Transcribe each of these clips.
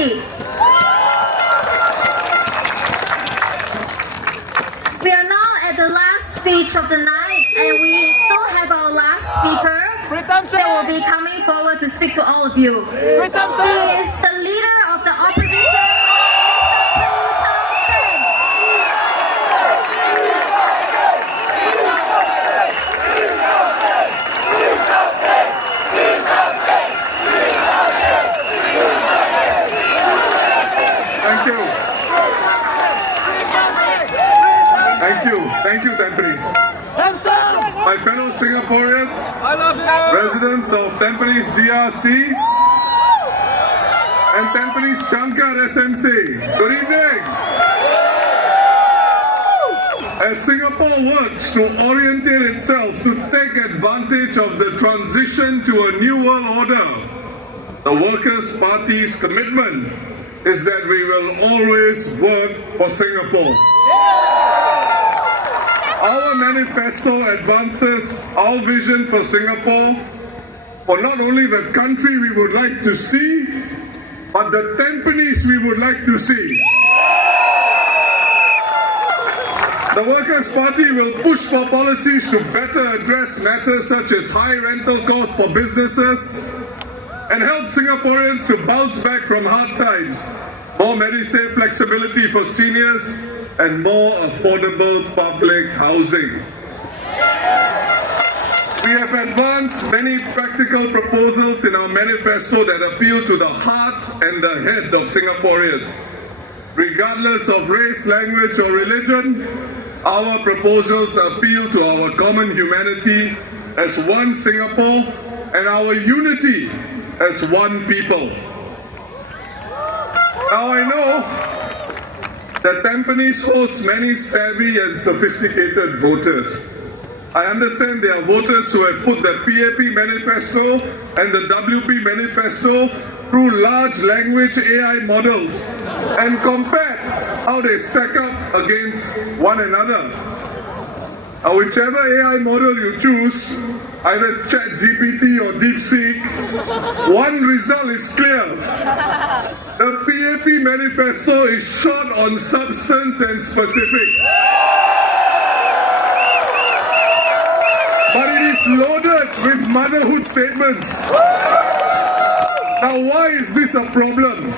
We are now at the last speech of the night, and we still have our last speaker Pritam that will be coming forward to speak to all of you. Pritam He is the leader of the opposition, Mr. Pritam Singh. Thank you. Thank you, Tampines. My fellow Singaporeans, I love you. residents of Tampines DRC and Tampines Shankar SMC, good evening. As Singapore works to orientate itself to take advantage of the transition to a new world order, the Workers' Party's commitment is that we will always work for Singapore. Our manifesto advances our vision for Singapore, for not only the country we would like to see, but the Tampines we would like to see. The Workers' Party will push for policies to better address matters such as high rental costs for businesses and help Singaporeans to bounce back from hard times, more Medisave flexibility for seniors, and more affordable public housing. We have advanced many practical proposals in our manifesto that appeal to the heart and the head of Singaporeans. Regardless of race, language, or religion, our proposals appeal to our common humanity as one Singapore and our unity as one people. Now I know that Tampines hosts many savvy and sophisticated voters. I understand there are voters who have put the PAP manifesto and the WP manifesto through large language AI models and compared how they stack up against one another. Whichever AI model you choose, either ChatGPT or DeepSeek, one result is clear. The PAP manifesto is short on substance and specifics. But it is loaded with motherhood statements. Now, why is this a problem?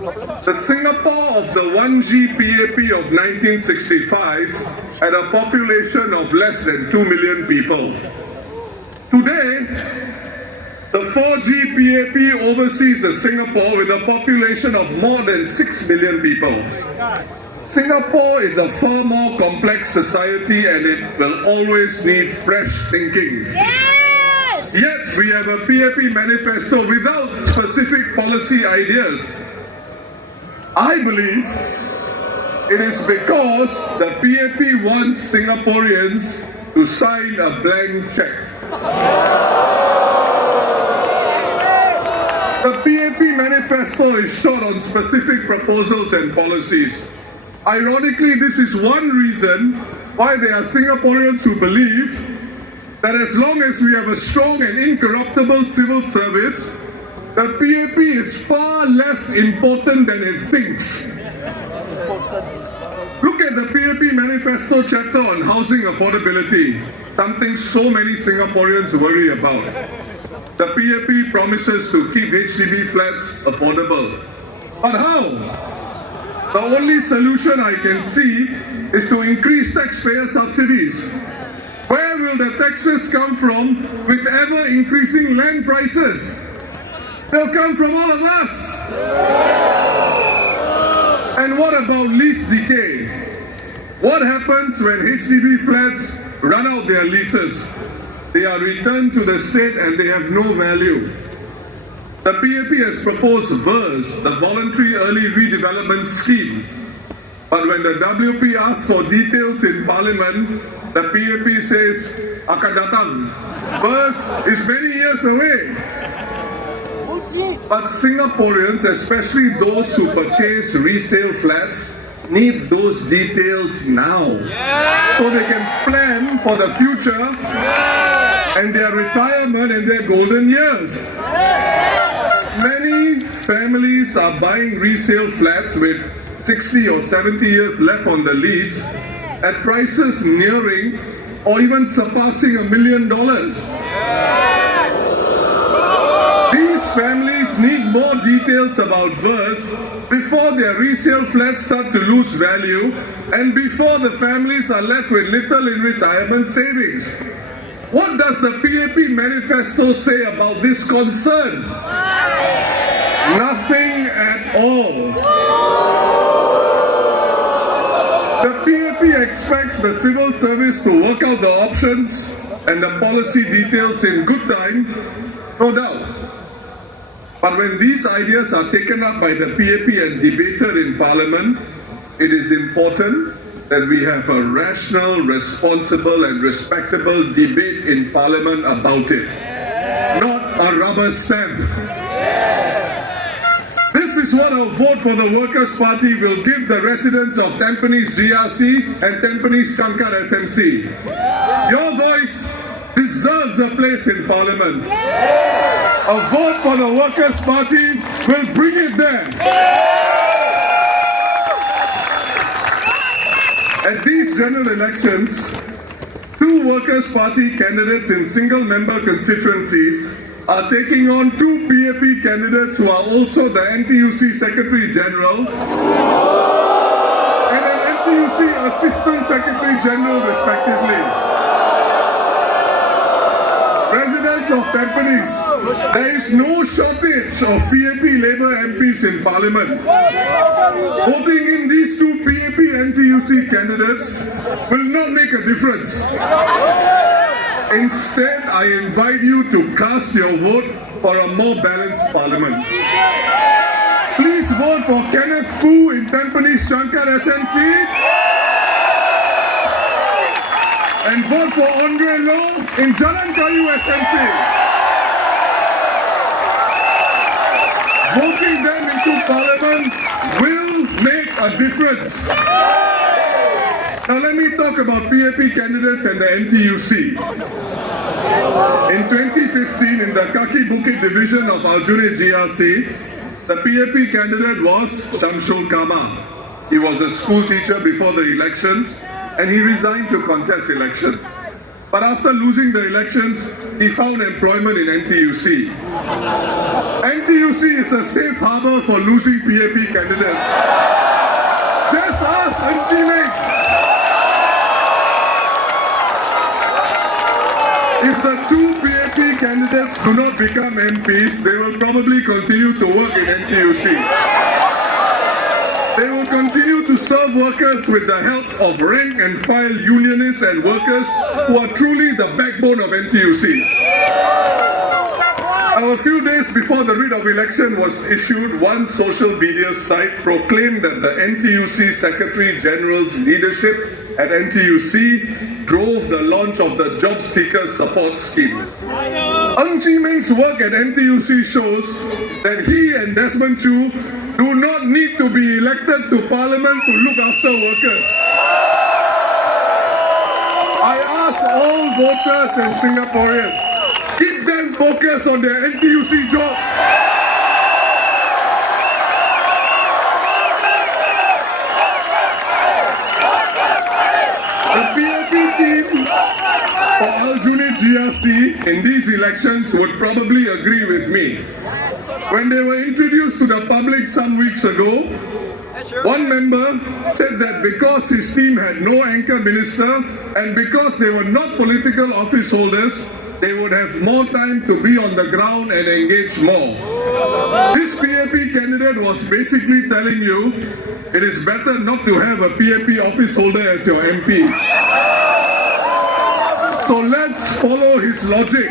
The Singapore of the 1G PAP of 1965 had a population of less than 2 million people. Today, the 4G PAP oversees a Singapore with a population of more than 6 million people. Singapore is a far more complex society and it will always need fresh thinking. Yes! Yet, we have a PAP manifesto without specific policy ideas. I believe it is because the PAP wants Singaporeans to sign a blank check. The PAP manifesto is short on specific proposals and policies. Ironically, this is one reason why there are Singaporeans who believe that as long as we have a strong and incorruptible civil service, the PAP is far less important than it thinks. Look at the PAP manifesto chapter on housing affordability, something so many Singaporeans worry about. The PAP promises to keep HDB flats affordable. But how? The only solution I can see is to increase taxpayer subsidies. Where will the taxes come from with ever-increasing land prices? They'll come from all of us. And what about lease decay? What happens when HDB flats run out their leases? They are returned to the state and they have no value. The PAP has proposed VERS, the Voluntary Early Redevelopment Scheme. But when the WP asks for details in Parliament, the PAP says, akan datang. VERS is many years away. But Singaporeans, especially those who purchase resale flats, need those details now. So they can plan for the future and their retirement and their golden years. Many family families are buying resale flats with 60 or 70 years left on the lease at prices nearing or even surpassing $1 million. These families need more details about verse before their resale flats start to lose value and before the families are left with little in retirement savings. What does the PAP manifesto say about this concern? Nothing at all. The PAP expects the civil service to work out the options and the policy details in good time, no doubt. But when these ideas are taken up by the PAP and debated in Parliament, it is important that we have a rational, responsible and respectable debate in Parliament about it, not a rubber stamp. This is what a vote for the Workers' Party will give the residents of Tampines GRC and Tampines Changkat SMC. Your voice deserves a place in Parliament. A vote for the Workers' Party will bring it there. At these general elections, 2 Workers' Party candidates in single-member constituencies are taking on 2 PAP candidates who are also the NTUC Secretary General and an NTUC Assistant Secretary General respectively. Residents of Tampines, there is no shortage of PAP Labour MPs in Parliament. Voting in these 2 PAP NTUC candidates will not make a difference. Instead, I invite you to cast your vote for a more balanced Parliament. Please vote for Kenneth Foo in Tampines Changkat SMC and vote for Andre Low in Jalan Kayu SMC. Voting them into Parliament will make a difference. Now let me talk about PAP candidates and the NTUC. In 2015, in the Kaki Bukit division of Aljunied GRC, the PAP candidate was Shamsul Kama. He was a school teacher before the elections and he resigned to contest elections. But after losing the elections, he found employment in NTUC. NTUC is a safe harbor for losing PAP candidates. Just ask Anjimeng. If the 2 PAP candidates do not become MPs, they will probably continue to work in NTUC. They will continue to serve workers with the help of rank and file unionists and workers who are truly the backbone of NTUC. Now, a few days before the writ of election was issued, one social media site proclaimed that the NTUC Secretary General's leadership at NTUC drove the launch of the Job Seeker Support Scheme. Ang Chee Meng's work at NTUC shows that he and Desmond Chu do not need to be elected to Parliament to look after workers. I ask all voters and Singaporeans, keep them focused on their NTUC jobs. The PAP team for Aljunied GRC in these elections would probably agree with me. When they were introduced to the public some weeks ago, one member said that because his team had no anchor minister and because they were not political office holders, they would have more time to be on the ground and engage more. This PAP candidate was basically telling you it is better not to have a PAP office holder as your MP. So let's follow his logic.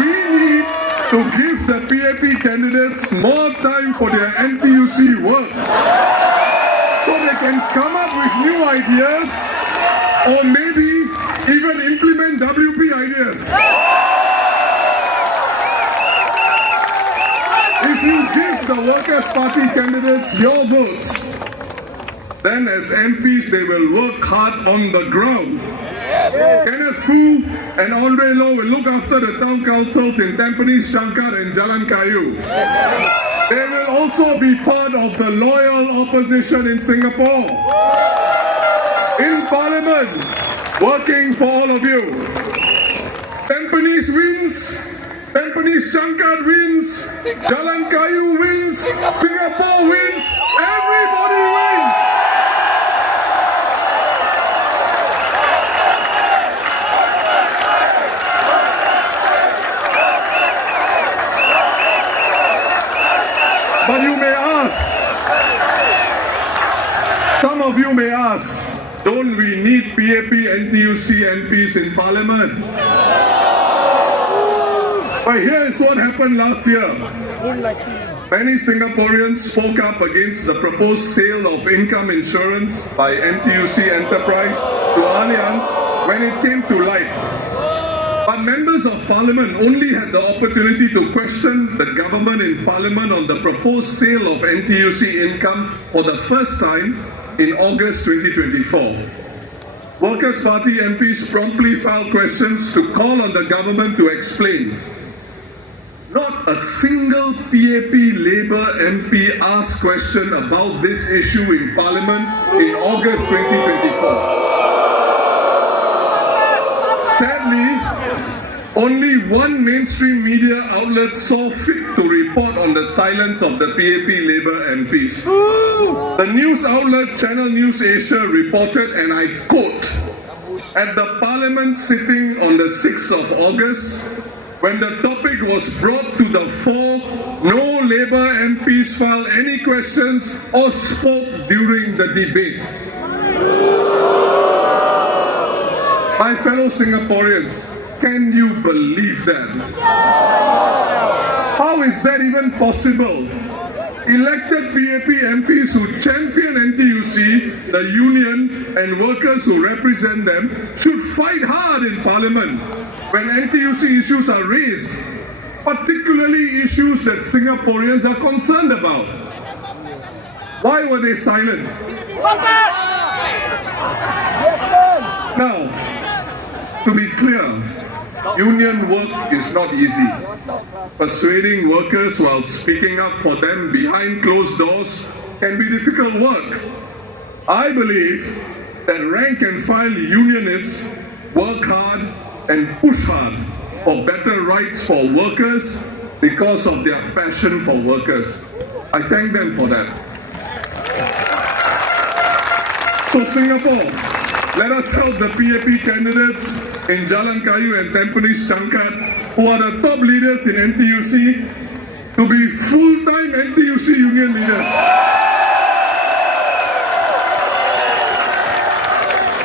We need to give the PAP candidates more time for their NTUC work so they can come up with new ideas or maybe even implement WP ideas. If you give the Workers' Party candidates your votes, then as MPs they will work hard on the ground. Kenneth Fu and Andre Low will look after the town councils in Tampines, Changkat and Jalan Kayu. They will also be part of the loyal opposition in Singapore. In Parliament, working for all of you. Tampines wins, Tampines Changkat wins, Jalan Kayu wins, Singapore wins, everybody wins! But you may ask, some of you may ask, don't we need PAP NTUC MPs in Parliament? But here is what happened last year. Many Singaporeans spoke up against the proposed sale of income insurance by NTUC Enterprise to Allianz when it came to light. But members of Parliament only had the opportunity to question the government in Parliament on the proposed sale of NTUC income for the first time in August 2024. Workers' Party MPs promptly filed questions to call on the government to explain. Not a single PAP Labour MP asked question about this issue in Parliament in August 2024. Sadly, only one mainstream media outlet saw fit to report on the silence of the PAP Labour MPs. The news outlet Channel News Asia reported, and I quote, "At the Parliament sitting on the 6th of August, when the topic was brought to the fore, no Labour MPs filed any questions or spoke during the debate." My fellow Singaporeans, can you believe that? How is that even possible? Elected PAP MPs who champion NTUC, the union, and workers who represent them should fight hard in Parliament when NTUC issues are raised, particularly issues that Singaporeans are concerned about. Why were they silent? Now, to be clear, union work is not easy. Persuading workers while speaking up for them behind closed doors can be difficult work. I believe that rank and file unionists work hard and push hard for better rights for workers because of their passion for workers. I thank them for that. So Singapore, let us help the PAP candidates in Jalan Kayu and Tampines Changkat, who are the top leaders in NTUC, to be full-time NTUC union leaders.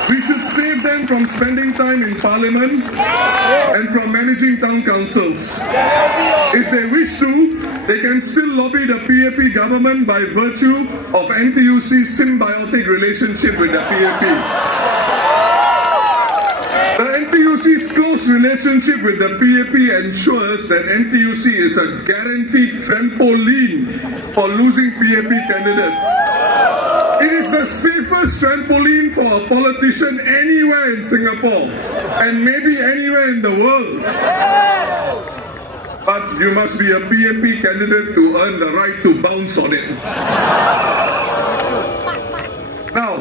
We should save them from spending time in Parliament and from managing town councils. If they wish to, they can still lobby the PAP government by virtue of NTUC's symbiotic relationship with the PAP. The NTUC's close relationship with the PAP ensures that NTUC is a guaranteed trampoline for losing PAP candidates. It is the safest trampoline for a politician anywhere in Singapore and maybe anywhere in the world. But you must be a PAP candidate to earn the right to bounce on it. Now,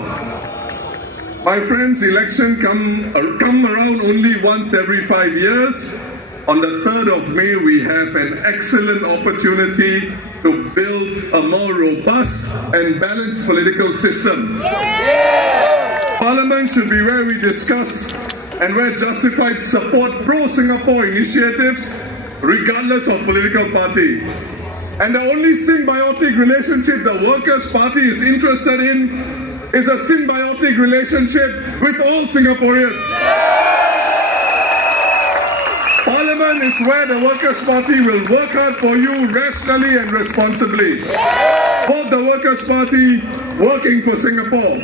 my friends, election come around only once every 5 years. On the 3rd of May, we have an excellent opportunity to build a more robust and balanced political system. Parliament should be where we discuss and where justified support pro-Singapore initiatives, regardless of political party. And the only symbiotic relationship the Workers' Party is interested in is a symbiotic relationship with all Singaporeans. Parliament is where the Workers' Party will work hard for you rationally and responsibly. Both the Workers' Party working for Singapore.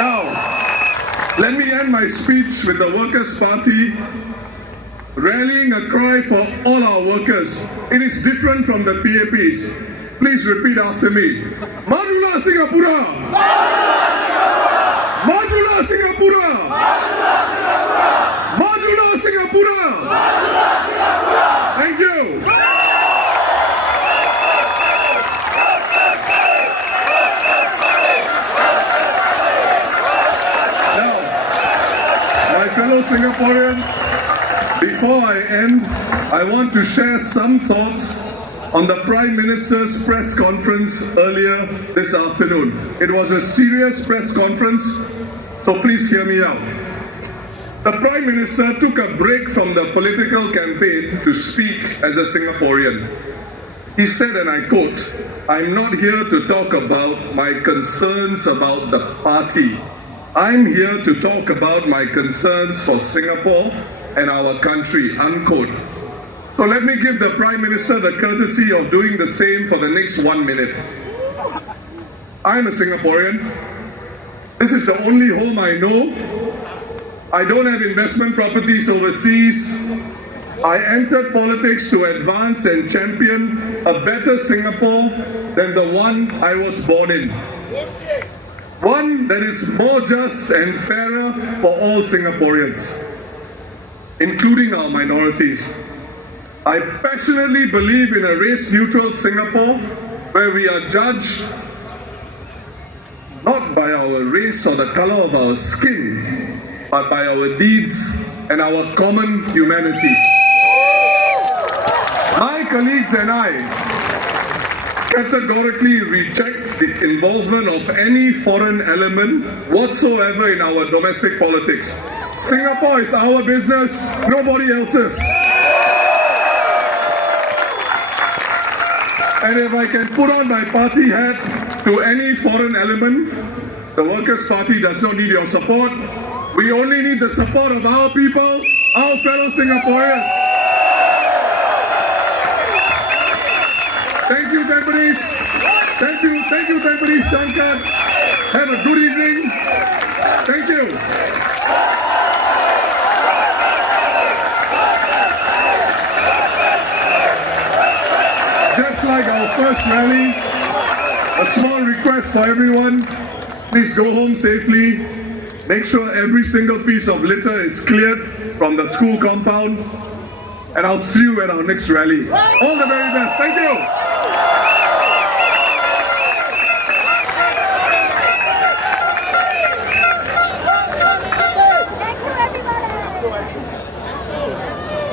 Now, let me end my speech with the Workers' Party rallying a cry for all our workers. It is different from the PAPs. Please repeat after me. Majulah Singapura! Majulah Singapura! Singaporeans, before I end, I want to share some thoughts on the Prime Minister's press conference earlier this afternoon. It was a serious press conference, so please hear me out. The Prime Minister took a break from the political campaign to speak as a Singaporean. He said, and I quote, "I'm not here to talk about my concerns about the party. I'm here to talk about my concerns for Singapore and our country," unquote. So let me give the Prime Minister the courtesy of doing the same for the next 1 minute. I'm a Singaporean. This is the only home I know. I don't have investment properties overseas. I entered politics to advance and champion a better Singapore than the one I was born in. One that is more just and fairer for all Singaporeans, including our minorities. I passionately believe in a race-neutral Singapore where we are judged not by our race or the color of our skin, but by our deeds and our common humanity. My colleagues and I categorically reject the involvement of any foreign element whatsoever in our domestic politics. Singapore is our business, nobody else's. And if I can put on my party hat to any foreign element, the Workers' Party does not need your support. We only need the support of our people, our fellow Singaporeans. Thank you, Tampines. Thank you, Tampines Shankar. Have a good evening. Thank you. Just like our first rally, a small request for everyone, please go home safely. Make sure every single piece of litter is cleared from the school compound. And I'll see you at our next rally. All the very best. Thank you.